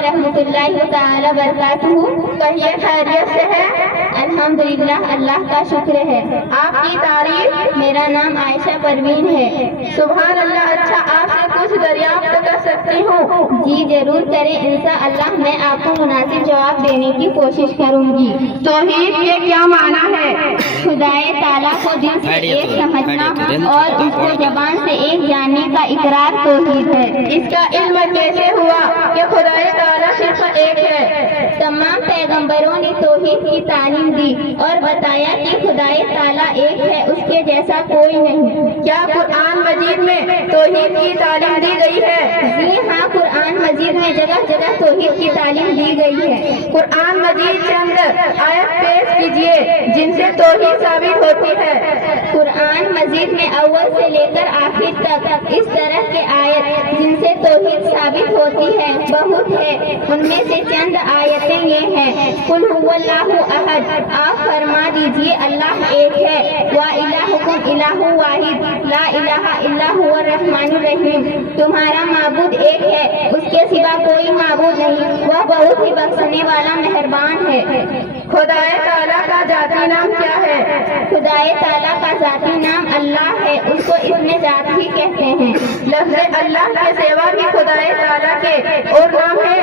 रहमतुल्लाहि तआला बरकातुहू। कहिए खैरियत से है? अल्हम्दुलिल्लाह, अल्लाह का शुक्र है। आपकी तारीफ? मेरा नाम आयशा परवीन है। सुभान अल्लाह। अच्छा, आपसे कुछ दरियाफ्त कर सकती हूँ? जी जरूर करें, इंशाअल्लाह मैं आपको मुनासिब जवाब देने की कोशिश करूंगी। तौहीद के क्या माना है? खुदाए ताला को दिल से एक समझना और उसको जबान से एक जानने का इकरार तौहीद है। इसका इल्म कैसे हुआ कि खुदाए ताला सिर्फ एक है? तमाम पैगंबरों ने तौहीद की तालीम दी और बताया कि खुदाए ताला एक है, उसके जैसा कोई नहीं। क्या कुरान मजीद में तौहीद की तालीम दी गई है? जी हाँ, कुरान मजीद में जगह जगह तौहीद की तालीम दी गई है। कुरान मजीद के अंदर आयत पेश कीजिए जिनसे तौहीद साबित होती है। कुरान मजीद में अव्वल से लेकर आखिर तक इस तरह के आयत जिनसे तौहीद साबित होती है बहुत है। उनमें से चंद आयतें ये हैं। कुल हुवल्लाहु अहद, आप फरमा दीजिए अल्लाह एक है। वा इलाहुकुम इलाहु वाहिद, ला इलाहा इल्ला हुवा रहमानुर रहीम, तुम्हारा माबूद एक है, उसके सिवा कोई माबूद नहीं, वह बहुत ही बख्शने वाला मेहरबान है। खुदाए ताला का जाती नाम क्या है? खुदाए ताला का जाती नाम अल्लाह है, उसको इसमें जात ही कहते हैं। लफ्ज़ अल्लाह के सिवा भी खुदाए ताला के और नाम है?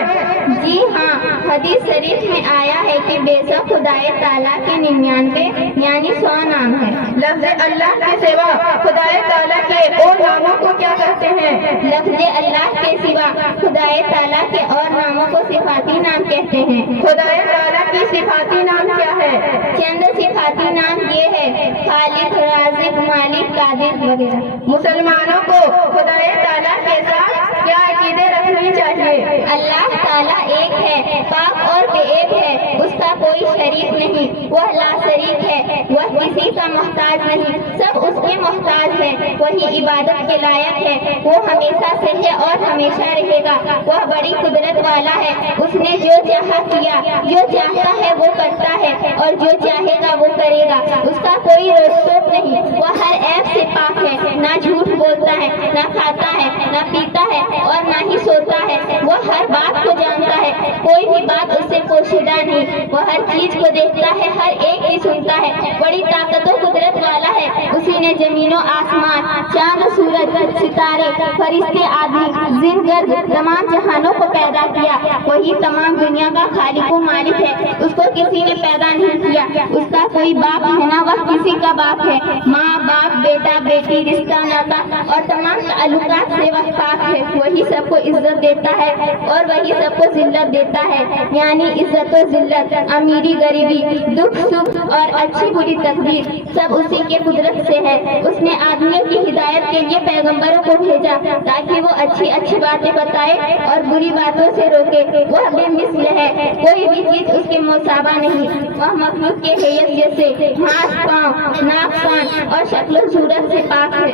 जी हाँ, हदीस शरीफ में आया है कि बेशक खुदाए ताला के 99 यानी 100 नाम है। लफ्ज़ अल्लाह के सिवा खुदाए ताला के और नामों को क्या कहते हैं? लफ्ज़ अल्लाह के सिवा खुदाए ताला के और नामों को सिफाती नाम कहते हैं। खुदाए ताला की सिफाती नाम क्या है? चंद सिफाती नाम ये है, खालिक, राज़िक, मालिक, कादिर वगैरह। मुसलमानों को खुदाए ताला के साथ क्या अकीदे रखनी चाहिए? अल्लाह ताला एक है, पाक और बेऐब है, उसका कोई शरीक नहीं, वह ला शरीक है, वह किसी का मोहताज नहीं, सब उसके मोहताज है, वही इबादत के लायक है, वो हमेशा से है और हमेशा रहेगा, वह बड़ी कुदरत वाला है, उसने जो चाहा किया, जो चाहता है वो करता है और जो चाहेगा वो करेगा, उसका कोई रोक नहीं, वह हर ऐप से पाक है, ना झूठ बोलता है, ना खाता है, ना पीता है और ना ही सोता है, वह हर बात को जानता है, कोई भी बात उससे पोशीदा नहीं, वह हर चीज को देखता है, हर एक की सुनता है, बड़ी ताकत और कुदरत वाला है, उसी ने जमीनों आसमान, चांद सूरज, सितारे, फरिश्ते आदि, जिन गर्द तमाम जहानों को पैदा किया, वही तमाम दुनिया का खालिक व मालिक है, उसको किसी ने पैदा नहीं किया, उसका कोई बाप है ना वह किसी का बाप है, माँ बाप, बेटा बेटी, रिश्ता नाता और तमाम ताल्लुकात से वह पाक है, वही सबको इज्जत देता है और वही सबको जिल्लत देता है, यानी इज्जत और जिल्लत, अमीरी गरीबी, दुख सुख और अच्छी बुरी तकदीर सब उसी के कुदरत से है। उसने आदमियों की हिदायत के लिए पैगंबरों को भेजा ताकि वो अच्छी अच्छी बातें बताए और बुरी बातों से रोके। वह बेमिसल है, कोई भी चीज उसके मुसावा नहीं, वह मखलूक के हैयत जैसे हाथ पाँव नाक कान और शक्ल सूरत से पाक है।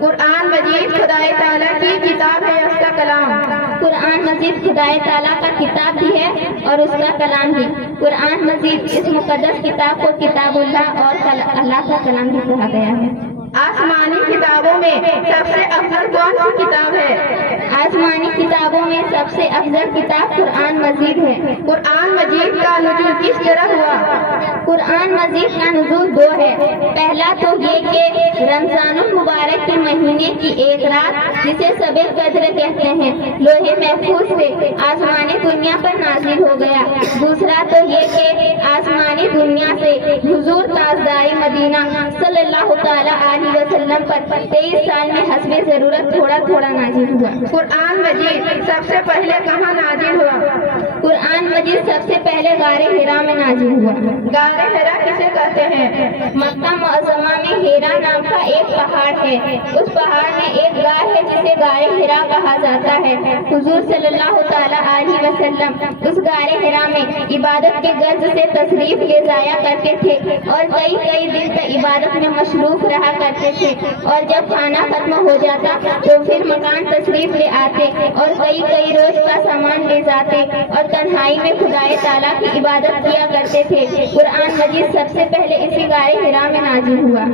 कुरान मजीद खुदाए ताला की किताब है, उसका कलाम? कुरान मजीद खुदाए ताला का किताब भी है और उसका कलाम भी। कुरान मजीद इस मुकद्दस किताब को किताबुल्लाह और अल्लाह का कलाम भी कहा गया है। आसमानी किताबों में सबसे अफजल कौन सी किताब है? आसमानी किताबों में सबसे अफजल किताब कुरान मजीद है। कुरान मजीद का नुज़ूल किस तरह हुआ? कुरान मजीद का नुज़ूल 2 है। पहला तो ये कि रमजानुल मुबारक के महीने की एक रात जिसे सबे कद्र कहते हैं लोहे महफूज से आसमानी दुनिया पर नाजिल हो गया। दूसरा तो ये कि आसमानी दुनिया से हुजूर ताजदारी मदीना सल्लल्लाहु तआला अलैहि वसल्लम पर 23 साल में हस्बे जरूरत थोड़ा थोड़ा नाजिल हुआ। कुरान मजीद सबसे पहले कहाँ नाजिल हुआ? कुरान मजीद सबसे पहले गारे हिरा में नाजिल हुआ। गारे हिरा किसे कहते हैं? मक्का मुअज़्ज़मा में हिरा नाम का एक पहाड़ है। उस पहाड़ में एक गार है जिसे गारे हिरा कहा जाता है। हुजूर सल्लल्लाहु तआला अलैहि वसल्लम उस गारे हिरा में इबादत के गर्ज से तशरीफ ले जाया करते थे और कई कई दिन तक इबादत में मशरूफ रहा करते थे और जब खाना खत्म हो जाता तो फिर मकान तशरीफ ले आते और कई कई रोज का सामान ले जाते और तन्हाई में खुदाए ताला की इबादत किया करते थे। कुरान मजीद सबसे पहले इसी गारे हिरा में नाजिल हुआ।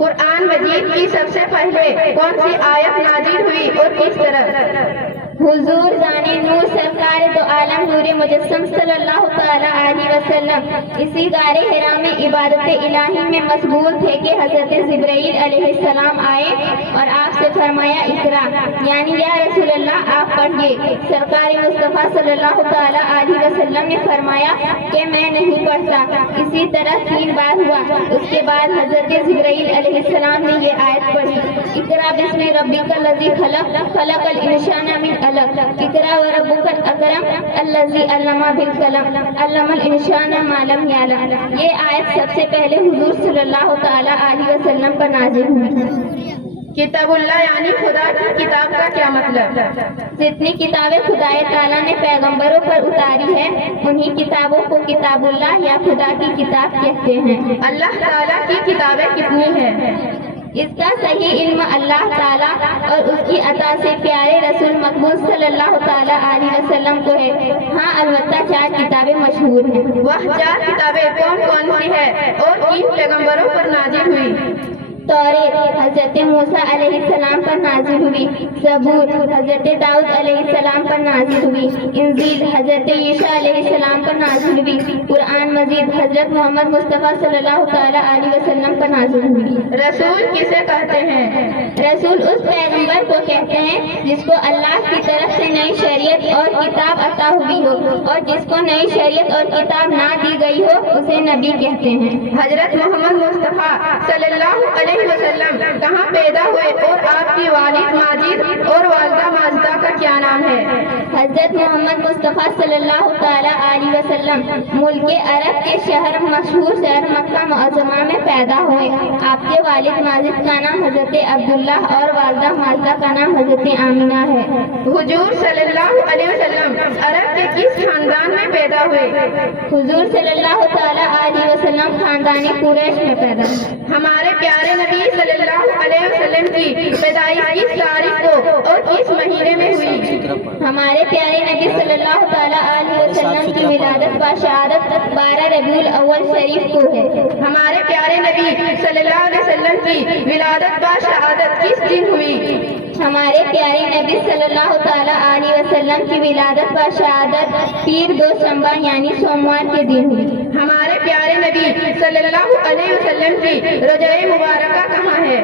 कुरान मजीद की सबसे पहले कौन सी आयत नाजिल हुई और किस तरह? हुजूर जाने नूर सरकार दो आलम नूर मुजस्सम सल्लल्लाहु ताला अलैहि वसल्लम इसी गारे हिरा में इबादत इलाही में मशगूल थे कि हजरत जिब्राइल अलैहिस्सलाम आए और आपसे फरमाया इकरा, यानी या रसूल अल्लाह आप पढ़िए। सरकार मुस्तफ़ा सल्लल्लाहु ताला अलैहि वसल्लम ने फरमाया कि मैं नहीं पढ़ता। इसी तरह 3 बार हुआ। उसके बाद हजरत जिब्राइल अलैहिस्सलाम ने ये आयत पढ़ी, इकरा बिस्मि रब्बिकल लज़ी खलक खलकल इंसाना मिन अलक इकरा व रब्बुकल अकरम अल्लज़ी अल्लमा बिल कलम अल्लमल इंसाना मा लम यअलम। ये आयत सबसे पहले हुजूर सल्लल्लाहु ताला अलैहि वसल्लम पर नाज़िल हुई। किताबुल्लाह यानी खुदा की किताब का क्या मतलब? जितनी किताबें खुदाए ताला ने पैगंबरों पर उतारी है उन्हीं किताबों को किताबुल्लाह या खुदा की किताब कहते हैं। अल्लाह ताला की किताबें कितनी हैं? इसका सही इल्म अल्लाह ताला और उसकी अता से प्यारे रसूल मकबूल सल्लल्लाहु ताला अलैहि वसल्लम को है। हाँ, अलबत्ता 4 किताबें मशहूर हैं। वह 4 किताबें कौन कौन सी है और किन पैगंबरों पर नाजिल हुई? तौरेत हजरत मूसा अलैहिस्सलाम पर नाजिल हुई, ज़बूर हजरत दाऊद अलैहिस्सलाम पर नाजिल हुई, इंजील हजरत ईसा अलैहिस्सलाम पर नाजिल हुई, कुरान मजीद हजरत मोहम्मद मुस्तफ़ा सल्लल्लाहु ताला अलैहि वसल्लम पर नाजिल हुई। रसूल किसे कहते हैं? रसूल उस पैगंबर को कहते हैं जिसको अल्लाह की तरफ से नई शरीयत और किताब अता हुई हो, और जिसको नई शरीयत और किताब ना दी गई हो उसे नबी कहते हैं। हजरत मोहम्मद मुस्तफ़ा सल्लल्लाहु अलैहि वसल्लम कहाँ पैदा हुए और आपकी वालिद माजिद और वालिदा माजिदा का क्या नाम है? हजरत मोहम्मद मुस्तफ़ा सल्लल्लाहु ताला अलैहि वसल्लम मुल्क अरब के शहर मशहूर शहर मक्का मुअज़्ज़मा में पैदा हुए। आपके वालिद माजिद का नाम हजरत अब्दुल्ला और वालिदा माजिदा का नाम हजरत आमिना है। हुजूर सल्लल्लाहु अलैहि वसल्लम अरब के किस खानदान में पैदा हुए? हुजूर सल्लल्लाहु ताला अलैहि वसल्लम खानदानी कुरैश में पैदा हुए। हमारे प्यारे नबी सल्लल्लाहु अलैहि वसल्लम की पैदाइश किस तारीख को और किस महीने में हुई? हमारे प्यारे नबी सल्लल्लाहु ताला अलैहि वसल्लम की विलादत बाशहादत 12 रबीउल अव्वल शरीफ को है। हमारे प्यारे नबी सल्लल्लाहु अलैहि वसल्लम की विलादत बाशहादत किस दिन हुई? हमारे प्यारे नबी सल्लल्लाहु ताला अलैहि वसल्लम की विलादत बाशहादत पीर 2 शंबा यानी सोमवार के दिन हुई। हमारे प्यारे नबी सल्लल्लाहु अलैहि वसल्लम की रोज़ाए मुबारका कहाँ है?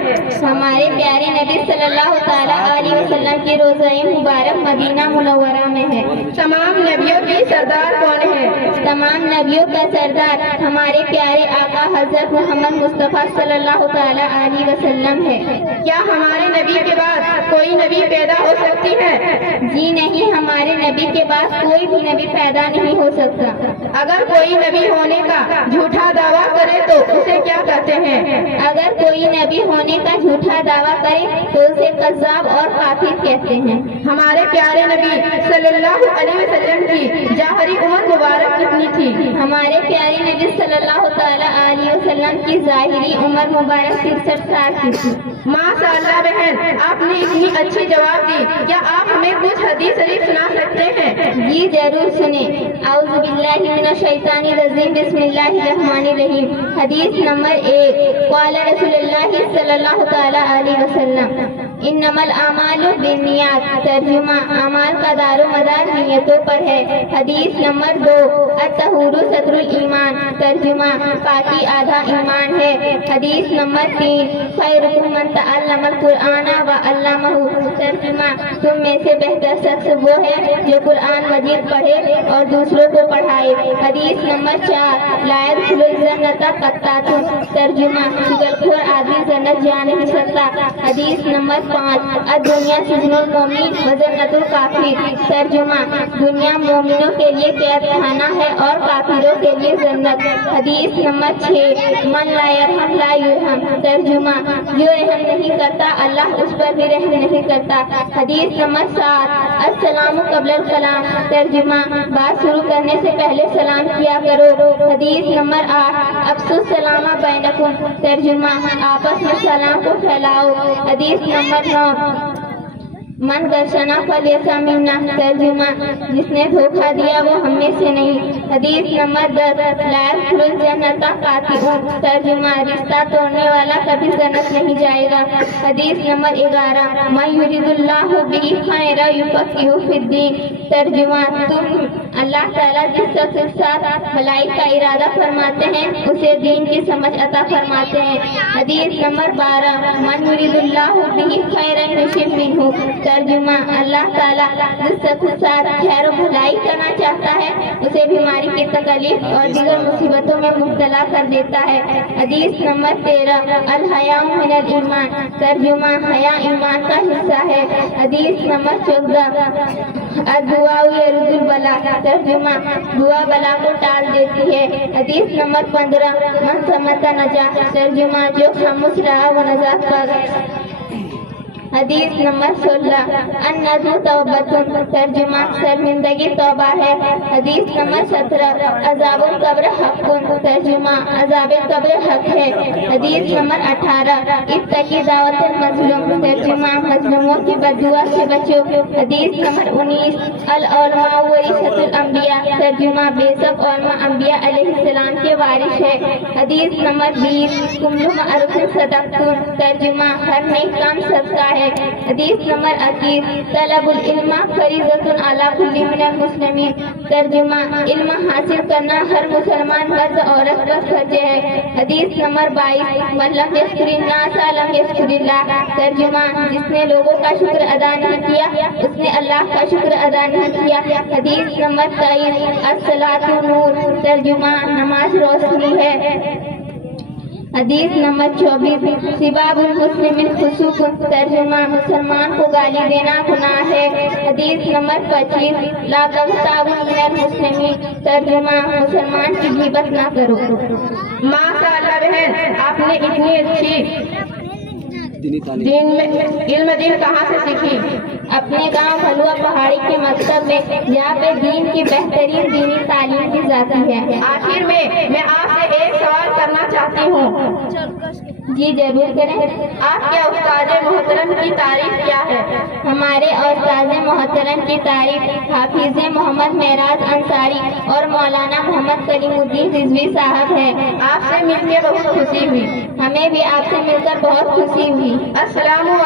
हमारे प्यारे नबी सल्लल्लाहु ताला अलैहि वसल्लम की रोज़ाए मुबारक मदीना मुनव्वरा में है। तमाम नबियों की सरदार कौन है? तमाम नबियों का सरदार हमारे प्यारे आका हजरत मोहम्मद मुस्तफ़ा सल्लल्लाहु ताला अलैहि वसल्लम है। क्या हमारे नबी के बाद कोई नबी पैदा हो सकती है? जी नहीं, हमारे नबी के बाद कोई भी नबी पैदा नहीं हो सकता। अगर कोई नबी होने का झूठा दावा करे तो उसे क्या कहते हैं? अगर कोई नबी होने का झूठा दावा करे तो उसे कज़्ज़ाब और काफिर कहते हैं। हमारे प्यारे नबी सल्लल्लाहु अलैहि वसल्लम की ज़ाहिरी उम्र मुबारक कितनी थी? हमारे प्यारे नबी सल्लल्लाहु ताला अलैहि वसल्लम की ज़ाहिरी उम्र मुबारक 63 साल की थी। माशाअल्लाह बहन, आपने इतनी अच्छी जवाब दी। क्या आप हमें कुछ हदीस शरीफ सुना सकते हैं? जी जरूर सुने। औज़ु बिल्लाहि मिनश शैतानिर रजीम, बिस्मिल्लाहिर रहमानिर रहीम। हदीस नंबर 1, क़ाल रसूलुल्लाह सल्लल्लाहु ताला अलैहि वसल्लम इन्नमल आमालु बिन्नियात। तर्जुमा, अमाल का दारोमदार नियतों पर है। हदीस नंबर 2, अत्तहूरु सत्रुल ईमान। तर्जुमा, पाकी आधा ईमान है। हदीस नंबर 3, खैरुकुम मन तअल्लमल कुरआन व अल्लमहु। तर्जुमा, तुम में से बेहतर शख्स वो है जो कुरान मजीद पढ़े और दूसरों को पढ़ाए। हदीस नंबर 4, ला यदखुलुल जन्नता क़त्तातुन। तर्जुमा, चुगलखोर आदमी जन्नत जा नहीं सकता। हदीस नंबर 5, दुनिया सिजनुल मोमिन व जन्नतुल काफिर। तर्जुमा, दुनिया मोमिनों के लिए कैद खाना है और काफिरों के लिए जन्नत। हदीस नंबर 6, मन ला यरहम ला युरहम। तर्जुमा, जो रहम नहीं करता अल्लाह उस पर भी रहम नहीं करता। हदीस नंबर 7, अस्सलामु क़ब्लल कलाम। तर्जुमा, बात शुरू करने से पहले सलाम किया करो। हदीस नंबर 8, अफ़्सुस सलामा बैनकुम। तर्जुमा, आपस में सलाम को फैलाओ। हदीस नंबर 9, من گشنا فلیسا منا، ترجمہ جس نے دھوکہ دیا وہ ہم میں سے نہیں۔ حدیث نمبر 10 لا يدخل الجنة قاطع، ترجمہ رشتہ توڑنے والا کبھی جنت نہیں جائے گا۔ حدیث نمبر 11 من یرید اللہ بہ خیرا یفقہہ فی الدین، ترجمہ اللہ تعالیٰ جس شخص کے ساتھ بھلائی کا ارادہ فرماتے ہیں اسے دین کی سمجھ عطا فرماتے ہیں۔ حدیث نمبر 12 من یرید اللہ بہ خیرا یصب منہ، ترجمہ اللہ تعالیٰ جس شخص کے ساتھ خیر و بھلائی کرنا چاہتا ہے اسے بیماری کی تکلیف اور دیگر مصیبتوں میں مبتلا کر دیتا ہے۔ حدیث نمبر 13 الحیاء من الایمان، ترجمہ حیا ایمان کا حصہ ہے۔ حدیث نمبر 14 الدعاء یرد البلا، ترجمہ دعا بلا کو ٹال دیتی ہے۔ حدیث نمبر 15 من صمت نجا، ترجمہ جو خاموش رہا وہ نجات پا گیا۔ حدیث نمبر 16 النذر توبۃ، ترجمہ شرمندگی توبہ ہے۔ حدیث نمبر 17 عذاب القبر حق، ترجمہ عذاب قبر حق ہے۔ حدیث نمبر 18 اتقی دعوت المظلوم، ترجمہ مظلوموں کی بددعا سے بچو۔ حدیث نمبر 19 العلماء ورثۃ الانبیاء، ترجمہ بے شک علماء انبیاء علیہ السلام کے وارث ہے۔ حدیث نمبر 20 کل معروف صدقۃ، ترجمہ ہر نیک کام صدقہ ہے۔ حدیث نمبر 21 طلب العلم فریضۃ علی کل من المسلمین، ترجمہ علم حاصل کرنا ہر مسلمان مرد عورت پر فرض ہے۔ حدیث نمبر 22 من لم یشکر الناس لم یشکر اللہ، ترجمہ جس نے لوگوں کا شکر ادا نہیں کیا اس نے اللہ کا شکر ادا نہیں کیا۔ حدیث نمبر 23 الصلاۃ نور، ترجمہ نماز روشنی ہے۔ حدیث نمبر 24 سباب المسلم فسوق، ترجمہ مسلمان کو گالی دینا گناہ ہے۔ حدیث نمبر 25 لا تغتابوا من المسلمین، ترجمہ مسلمان کی غیبت نہ کرو۔ ماشاء اللہ بہن، آپ نے اتنی اچھی علم دین کہاں سے سیکھی؟ اپنے گاؤں بھلوا پہاڑی کے مکتب میں، جہاں پہ دین کی بہترین دینی تعلیم دی جاتی ہے۔ آخر میں آپ سے ایک سوال کرنا چاہتی ہوں۔ جی ضرور کریں۔ آپ کے استاد محترم کی تعریف کیا ہے؟ ہمارے استاد محترم کی تعریف حافظ محمد معراج انصاری اور مولانا محمد کلیم الدین رضوی صاحب ہے۔ آپ سے مل کے بہت خوشی ہوئی۔ ہمیں بھی آپ سے مل کر بہت خوشی ہوئی۔ السلام علیکم۔